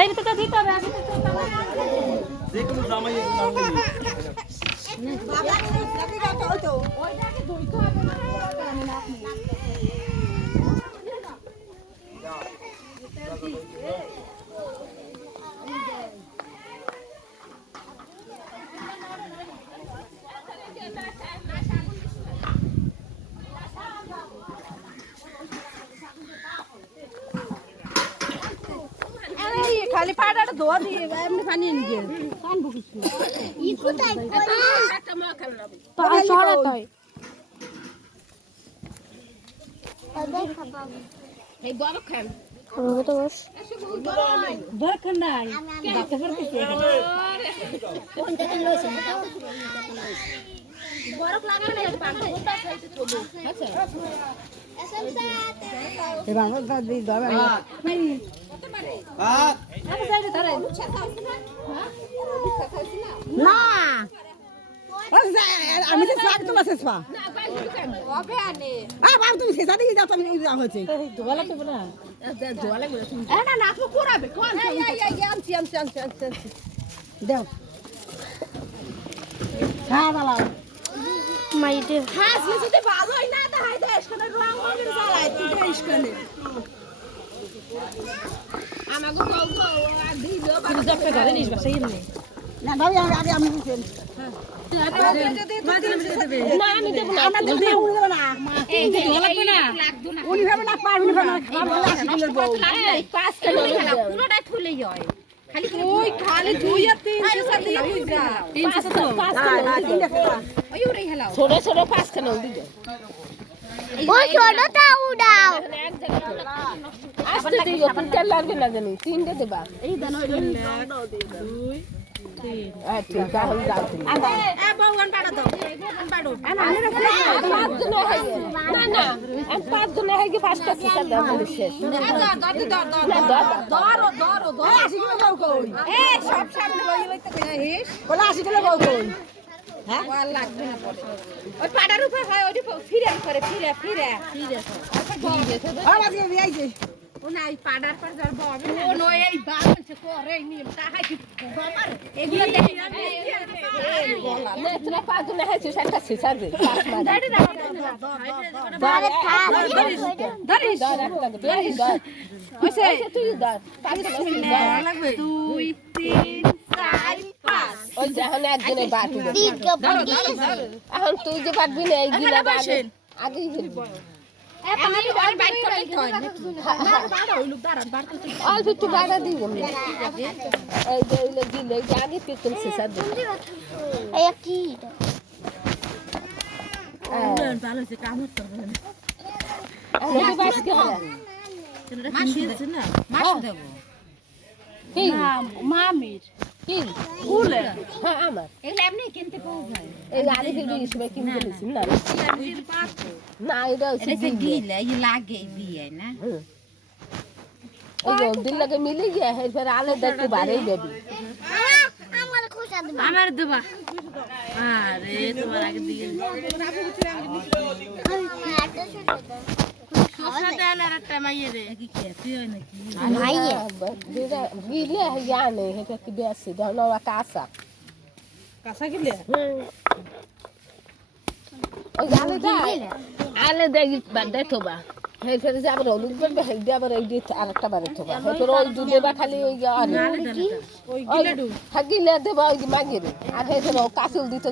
এই তো দিতে হবে আগে যে কোনো জামাই খালি পাড়াটা ধোয়া দিয়ে এমনি পানি নিয়ে কান ভুকিস ই কোথায় একটা মা খাল না তো আর সরা তাই এই গরম খান ওরে তো বস দরকার নাই ডাক্তার করতেছে কোন জায়গায় লইছে গরম লাগে না পানি গোটা খাইতে চলো আচ্ছা এবার আমরা দিই দাও না আমি তো শাক তোমার শেষ পা তুমি শেষা দিয়ে যাও তুমি যাওয়া হয়েছে ধোয়া লাগবে না না না আপনি করাবে দেও হ্যাঁ বালাও মাইতে হ্যাঁ যদি ভালোই না দেখাই দেশ কোন রং মনের জ্বালায় তুই দেশ কোনে আমাগো গো আর দিলো তুমি জপে ধরে নিস বাসায় এমনি না ভাবি আগে আমি বুঝেন না আমি দেব না আমরা দেব না এই ধোয়া লাগবে না উনি ভাবে না পারবি না খাবার আসি দিলে বউ এই পাঁচ কিলো পুরোটাই থুলেই হয় খালি ওই খালি দুই আর তিন শেষা দিয়ে হই যা তিন শেষা পাঁচ কিলো ওই উড়ে হেলাও ছোট ছোট পাঁচ কিলো দিবে ওই ছোটটা উড়াও আস্তে দিও তিনটা লাগবে না জানি তিনটা দেবা এই দান হইল 2 3 ঠিক আছে যাও এ বউন পাড়া দাও পাড়ো পাঁচ জন হয় না না আমি পাঁচ জন হয় কি পাঁচটা শেষা দাও বলে শেষ ধর আসি গেলে বউ কই এ সব সামনে লই লইতে কইছিস বলে আসি গেলে বউ কই হ্যাঁ ওয়াল লাগবে না পড়ে ওই পাড়ার উপর হয় ওই ফিরে করে ফিরে আবার দিয়ে আইছে ও নাই পাড়ার পর যার বউ ও নো এই বাপ করে নিয়ম তাহাই কি বাবার এগুলো দেখি না তোরা পাঁচ জন হয় শেষা শেষা দে পাঁচ মাস ধরে খা ধরিস ধরিস ওইসে তুই ধর পাঁচ লাগবে 2 3 4 5 ওই যখন একজনে বাটি দেবে তিন কাপড় এখন তুই যে পারবি না এই গিলা আগেই ফেলবি আমি আর বাইট করে কই বাড়া হইলো বাড়তে অল্প একটু বাড়া দিব এই যে ওইলে দিলে আগে পেতন শেষা দে এই কি ভালো হইছে কাম করতে হবে এই বাস কি হয় মাছ দিয়েছে না মাছ দেব কি মামির কি কুলে হ্যাঁ আমার এগুলো এমনি কিনতে পাওয়া যায় এই আরে ফিরবি সময় কিনতে দিছি না না এটা হচ্ছে এটা গিলে এই লাগে দিয়ে না ওই দিন লাগে মিলে গিয়া এরপর আলাদা একটু বাড়াই দেবি আমার খোসা দিবা আমার দেবা আরে তোমার আগে দিয়ে খোসা দেন আর একটা মাইয়ে রে কি খেতে হয় নাকি মাইয়ে গিলে জানে এটা কি বেশি ধন্যবাদ কাঁচা কাঁচা গিলে ওই আলাদা বাদে থোবা এরপর যে আবার হলুদ করবে হেঁটে আবার এই দিয়ে আরেকটা বারে থোবা এরপর ওই দুধে বা খালি ওই ওই গিলে গিলে দেবা ওই মাগিরে আর এরপর কাঁচুল দিতে